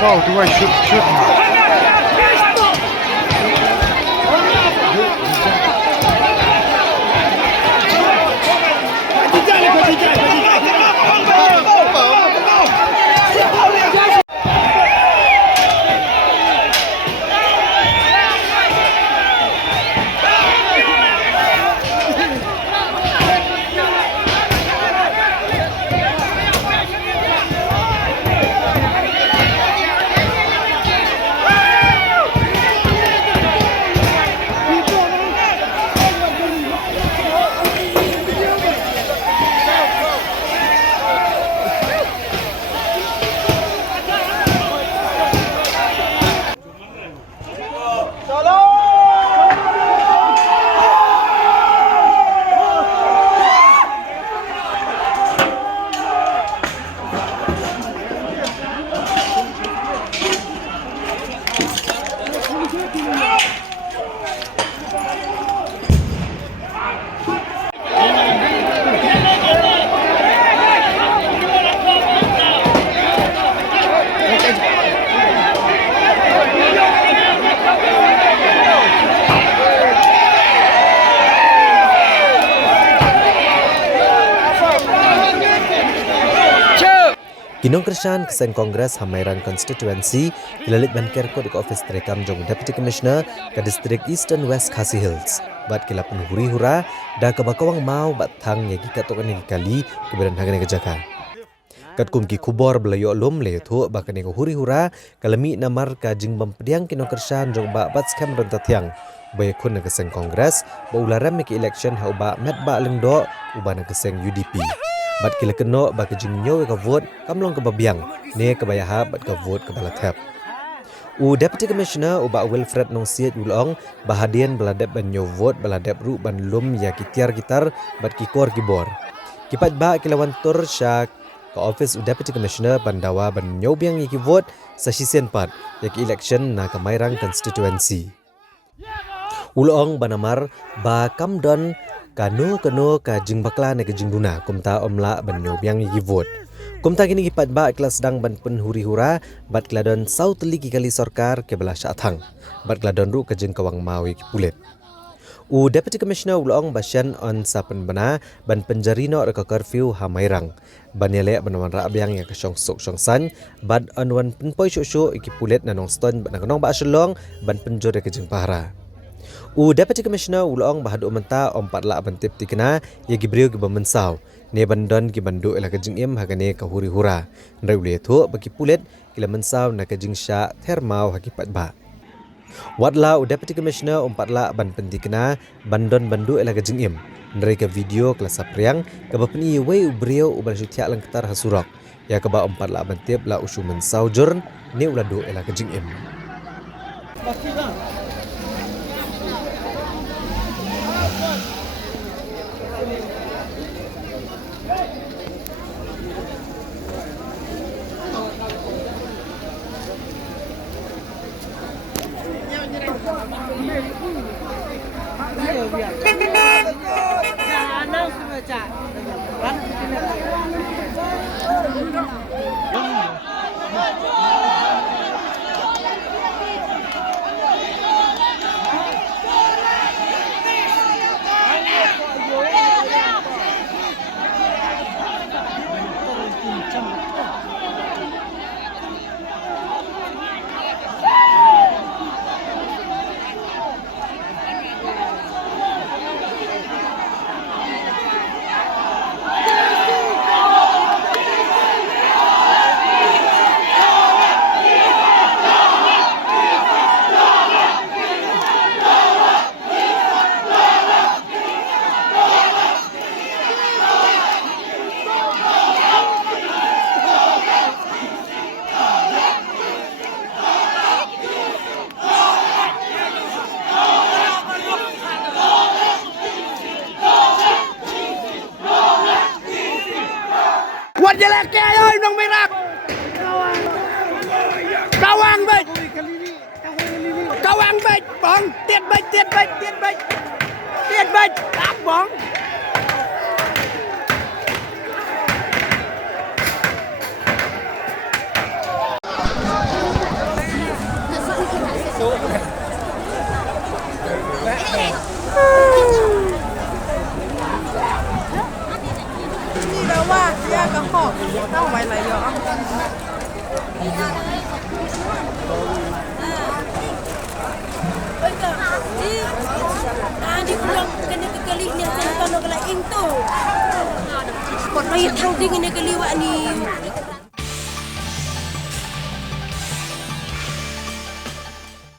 Bau, du weißt, schütten. Kinong Krishan Kesen Kongres Hamairan Constituency Ilalit Banker Kod ke Office Terekam Jong Deputy Commissioner ke Distrik Eastern West Khasi Hills. Bat kila penhuri hura dah kebakawang mau bat thang yagi katokan yagi kali keberan hagan ke jaka. Kat kumki kubor belayo lom le thu bakan yagi huri hura kalami namar ka jingbam pediang Kinong Krishan Jong ba bat skam rentatiang. Bayakun na Kesen Kongres ba ularam yaki election hau ba met ba lengdo uba na Kesen UDP. Bat kila keno ba kejing nyo ka vote kamlong ke babiang ne ke bayaha bat ka vote ke balatep. U Deputy Commissioner uba Wilfred Nongsiet ulong bahadian beladep ban nyo vote beladep ru ban lum ya kitiar gitar bat kikor kibor. Kipat ba kilawan tur syak ke office u Deputy Commissioner bandawa ban nyo biang yaki vote sa sisen pat yaki election na Kamairang constituency. Ulong banamar ba kamdon kano ka jing bakla na ke jing duna kumta omla ban nyo biang yaki vote. Kumta kini kipat ba kelas sedang ban penhuri hura bat kladon sau teli kali sorkar ke belah syathang bat kladon ru ke jing kawang mawi ki pulet. U Deputy Commissioner ulong basyan on sapen bana ban penjarino reka curfew Hamairang ban yale banawan ra biang yang ke syong sok syong san bat on wan penpoi syok iki pulet nanong ston ban nong ba syelong ban penjor ke jing pahara. U Deputy Commissioner ulong bahadu menta ompat la bantip tikna yagi brio ki bamensau ne bandon ki bandu ela kajing im hagane ka huri hura ndai ule thu baki pulet kila mensau na kajing sya thermau hakipat ba watla u Deputy Commissioner ompat la ban pentikna bandon bandu ela kajing im ndai ka video kelas apriang ka bapni we u brio u ban syutia lang ketar hasurok ya ka ba ompat la bantip la usu mensau jurn ne uladu ela kajing im. Quật về là kè ơi, nông mày rạc Cao ăn bịch, bóng, tiết bịch, đáp bóng. Raya thang ding ini kaliwa ni.